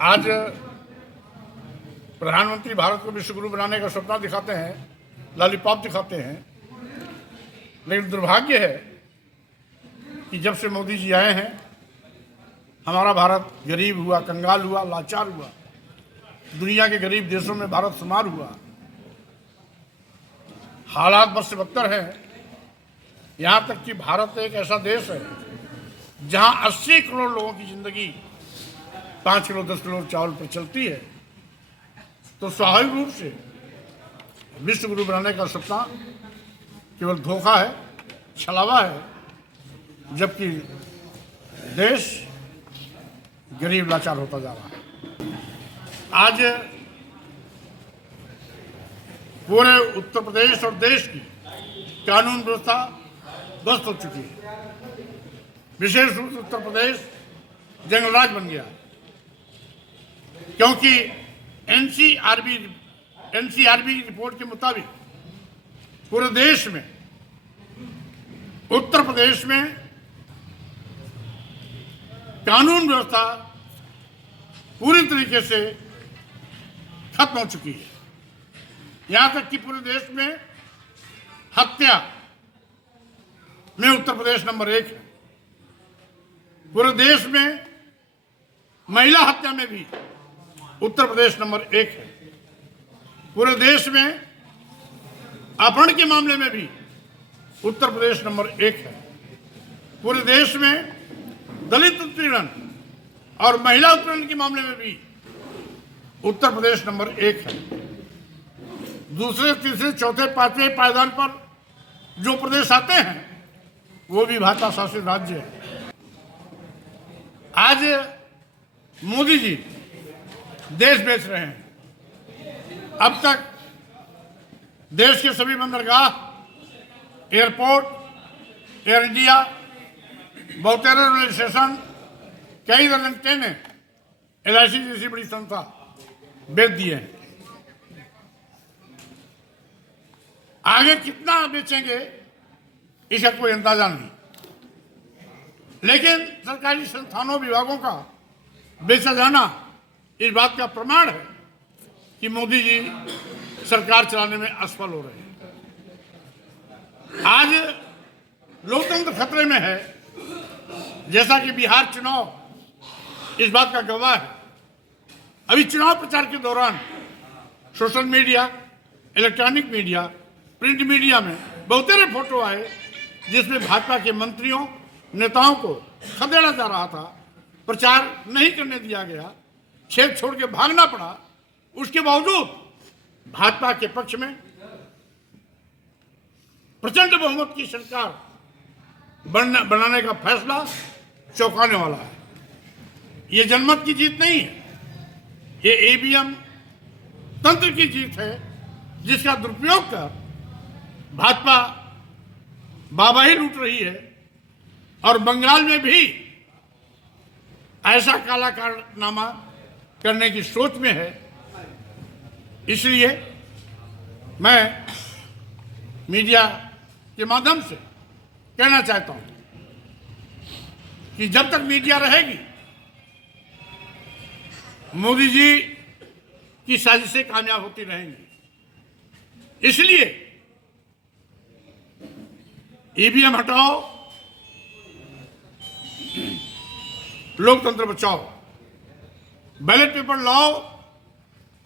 आज प्रधानमंत्री भारत को विश्वगुरु बनाने का सपना दिखाते हैं, लॉलीपॉप दिखाते हैं, लेकिन दुर्भाग्य है कि जब से मोदी जी आए हैं हमारा भारत गरीब हुआ, कंगाल हुआ, लाचार हुआ। दुनिया के गरीब देशों में भारत शुमार हुआ। हालात बद से बदतर हैं। यहाँ तक कि भारत एक ऐसा देश है जहाँ 80 करोड़ लोगों की जिंदगी 5 किलो 10 किलो चावल पर चलती है। तो स्वाभाविक रूप से विश्व गुरु बनाने का सपना केवल धोखा है, छलावा है, जबकि देश गरीब लाचार होता जा रहा है। आज पूरे उत्तर प्रदेश और देश की कानून व्यवस्था ध्वस्त हो चुकी है। विशेष रूप से उत्तर प्रदेश जंगलराज बन गया, क्योंकि एनसीआरबी की रिपोर्ट के मुताबिक पूरे देश में उत्तर प्रदेश में कानून व्यवस्था पूरी तरीके से खत्म हो चुकी है। यहां तक कि पूरे देश में हत्या में उत्तर प्रदेश नंबर 1 है। पूरे देश में महिला हत्या में भी उत्तर प्रदेश नंबर 1 है। पूरे देश में अपहरण के मामले में भी उत्तर प्रदेश नंबर 1 है। पूरे देश में दलित उत्पीड़न और महिला उत्पीड़न के मामले में भी उत्तर प्रदेश नंबर 1 है। दूसरे, तीसरे, चौथे, पांचवें पायदान पर जो प्रदेश आते हैं वो भी भाजपा शासित राज्य है। आज मोदी जी देश बेच रहे हैं। अब तक देश के सभी बंदरगाह, एयरपोर्ट, एयर इंडिया, बहुतेरे रेलवे स्टेशन, कई दर्जन ट्रेनें LIC जैसी बड़ी संस्था बेच दिए हैं। आगे कितना बेचेंगे इसका कोई अंदाजा नहीं, लेकिन सरकारी संस्थानों, विभागों का बेचा जाना इस बात का प्रमाण है कि मोदी जी सरकार चलाने में असफल हो रहे हैं। आज लोकतंत्र खतरे में है, जैसा कि बिहार चुनाव इस बात का गवाह है। अभी चुनाव प्रचार के दौरान social media, electronic media, print media में बहुतेरे फोटो आए जिसमें भाजपा के मंत्रियों, नेताओं को खदेड़ा जा रहा था, प्रचार नहीं करने दिया गया, क्षेत्र छोड़ के भागना पड़ा। उसके बावजूद भाजपा के पक्ष में प्रचंड बहुमत की सरकार बनाने का फैसला चौंकाने वाला है। ये जनमत की जीत नहीं है, ये EVM तंत्र की जीत है, जिसका दुरुपयोग कर भाजपा बाबाही लूट रही है और बंगाल में भी ऐसा काला कारनामा करने की सोच में है। इसलिए मैं मीडिया के माध्यम से कहना चाहता हूं कि जब तक मीडिया रहेगी मोदी जी की साजिशें कामयाब होती रहेंगी। इसलिए EVM हटाओ, लोकतंत्र बचाओ, बैलेट पेपर लाओ,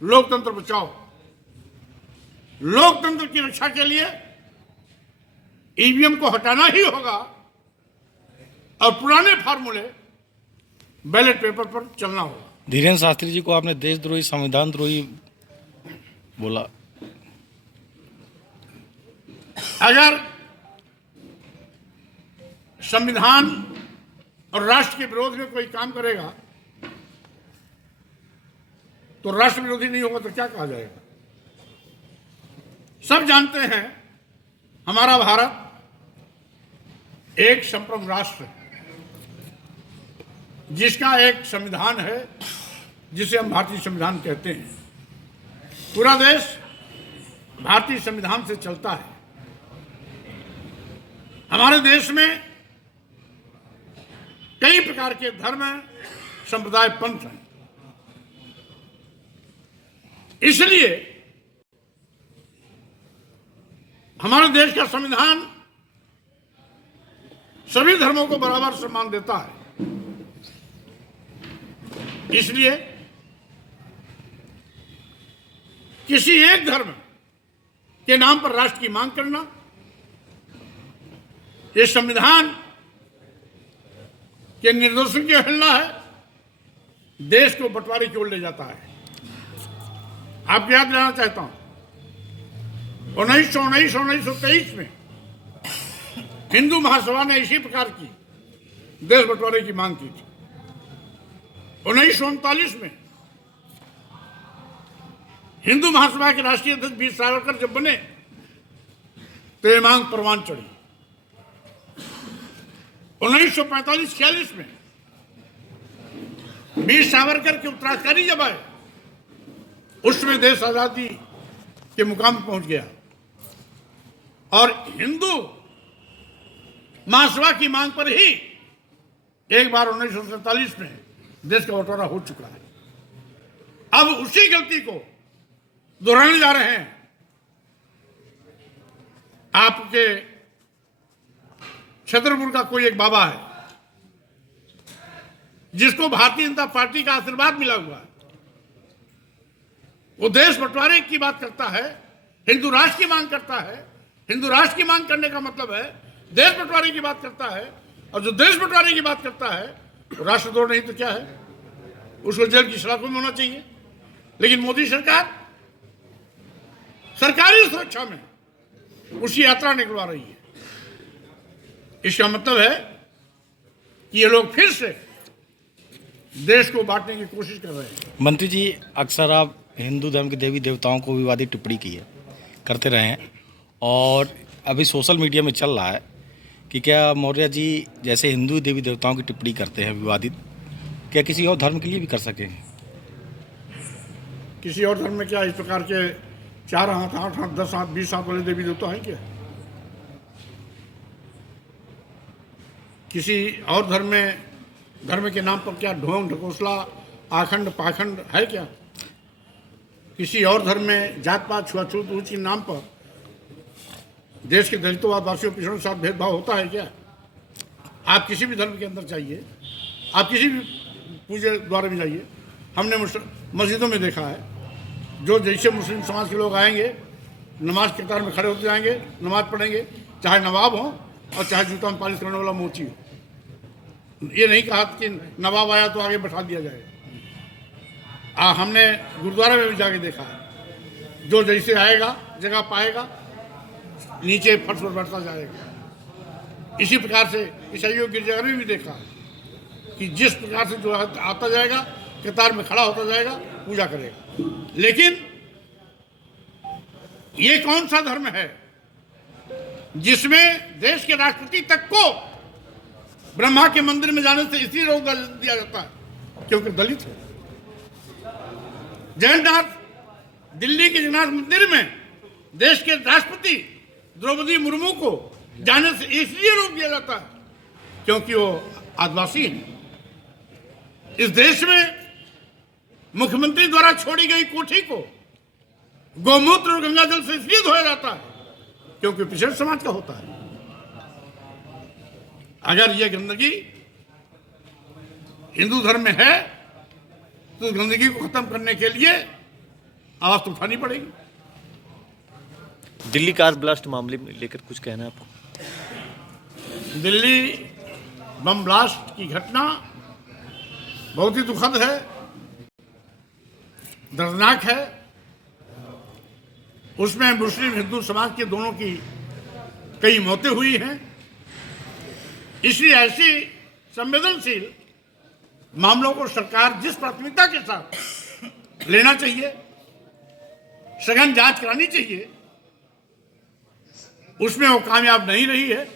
लोकतंत्र बचाओ। लोकतंत्र की रक्षा के लिए EVM को हटाना ही होगा और पुराने फार्मूले बैलेट पेपर पर चलना होगा। धीरेन्द्र शास्त्री जी को आपने देशद्रोही, संविधान द्रोही बोला। अगर संविधान और राष्ट्र के विरोध में कोई काम करेगा तो राष्ट्र विरोधी नहीं होगा तो क्या कहा जाएगा? सब जानते हैं हमारा भारत एक संप्रभु राष्ट्र है, जिसका एक संविधान है जिसे हम भारतीय संविधान कहते हैं। पूरा देश भारतीय संविधान से चलता है। हमारे देश में कई प्रकार के धर्म, संप्रदाय, पंथ हैं। इसलिए हमारे देश का संविधान सभी धर्मों को बराबर सम्मान देता है। इसलिए किसी एक धर्म के नाम पर राष्ट्र की मांग करना ये संविधान के निर्देशों की अवहेलना है, देश को बंटवारे की ओर ले जाता है। आपको याद दिलाना चाहता हूं 1923 में हिंदू महासभा ने इसी प्रकार की देश बंटवारे की मांग की थी। 1939 में हिंदू महासभा के राष्ट्रीय अध्यक्ष वीर सावरकर जब बने तो ये मांग परवान चढ़ी। 1945-46 में वीर सावरकर के उत्तराधिकारी जब आए उसमें देश आजादी के मुकाम पर पहुंच गया और हिंदू महासभा की मांग पर ही एक बार 1947 में देश का बंटवारा हो चुका है। अब उसी गलती को दोहराने जा रहे हैं। आपके छतरपुर का कोई एक बाबा है जिसको भारतीय जनता पार्टी का आशीर्वाद मिला हुआ है। वो देश बंटवारे की बात करता है, हिंदू राष्ट्र की मांग करता है। हिंदू राष्ट्र की मांग करने का मतलब है देश बंटवारे की बात करता है, और जो देश बंटवारे की बात करता है वो राष्ट्रद्रोह नहीं तो क्या है, उसको जेल की सलाखों में होना चाहिए। लेकिन मोदी सरकार सरकारी सुरक्षा में उसकी यात्रा निकलवा रही है। इसका मतलब है कि ये लोग फिर से देश को बांटने की कोशिश कर रहे हैं। मंत्री जी, अक्सर आप हिंदू धर्म के देवी देवताओं को विवादित टिप्पणी की है, करते रहे हैं, और अभी सोशल मीडिया में चल रहा है कि क्या मौर्य जी जैसे हिंदू देवी देवताओं की टिप्पणी करते हैं विवादित, क्या किसी और धर्म के लिए भी कर सकेंगे? किसी और धर्म में क्या इस प्रकार के 4 हाथ, 8 हाथ, 10 हाथ, 20 हाथ वाले देवी देवता हैं क्या? किसी और धर्म के नाम पर क्या ढोंग ढकोसला, आखंड पाखंड है क्या? किसी और धर्म में जात पात, छुआछूत ऊंच के नाम पर देश के दलितों, आदिवासियों, पिछड़ों के साथ भेदभाव होता है क्या? आप किसी भी धर्म के अंदर जाइए, आप किसी भी पूजे द्वारा में जाइए, हमने मस्जिदों में देखा है, जो जैसे मुस्लिम समाज के लोग आएंगे नमाज के कतार में खड़े होते जाएंगे, नमाज पढ़ेंगे, चाहे नवाब हो और चाहे जूता में पालिश करने वाला मोची हो। ये नहीं कहा कि नवाब आया तो आगे बैठा दिया जाए। हमने गुरुद्वारा में भी जाके देखा है, जो जैसे आएगा जगह पाएगा नीचे फर्श पर बैठता जाएगा। इसी प्रकार से ईसाइयों की गिरजाघर में भी देखा है कि जिस प्रकार से जो आता जाएगा कतार में खड़ा होता जाएगा, पूजा करेगा। लेकिन ये कौन सा धर्म है जिसमें देश के राष्ट्रपति तक को ब्रह्मा के मंदिर में जाने से इसलिए रोक दिया जाता है क्योंकि दलित है? जगन्नाथ, दिल्ली के जगन्नाथ मंदिर में देश के राष्ट्रपति द्रौपदी मुर्मू को जाने से इसलिए रोक दिया जाता है क्योंकि वो आदिवासी है। इस देश में मुख्यमंत्री द्वारा छोड़ी गई कोठी को गौमूत्र और गंगा जल से इसलिए धोया जाता है क्योंकि पिछड़े समाज का होता है। अगर यह गंदगी हिंदू धर्म में है तो गंदगी को खत्म करने के लिए आवाज तो उठानी पड़ेगी। दिल्ली कार ब्लास्ट मामले में लेकर कुछ कहना है आपको? दिल्ली बम ब्लास्ट की घटना बहुत ही दुखद है, दर्दनाक है। उसमें मुस्लिम हिंदू समाज के दोनों की कई मौतें हुई हैं। इसलिए ऐसी संवेदनशील मामलों को सरकार जिस प्राथमिकता के साथ लेना चाहिए, सघन जांच करानी चाहिए, उसमें वो कामयाब नहीं रही है।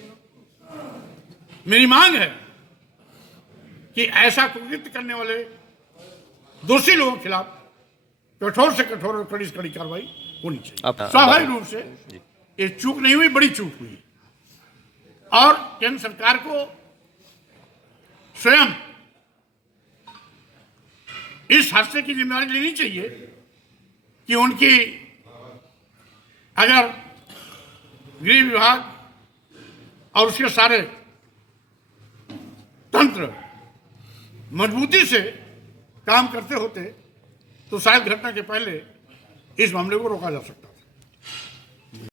मेरी मांग है कि ऐसा कुकृत्य करने वाले दोषी लोगों के खिलाफ कठोर से कठोर और कड़ी से कड़ी कार्रवाई होनी चाहिए। स्वाभाविक रूप से ये चूक नहीं हुई, बड़ी चूक हुई, और केंद्र सरकार को स्वयं इस हादसे की जिम्मेदारी लेनी चाहिए कि उनकी अगर गृह विभाग और उसके सारे तंत्र मजबूती से काम करते होते तो शायद घटना के पहले इस मामले को रोका जा सकता।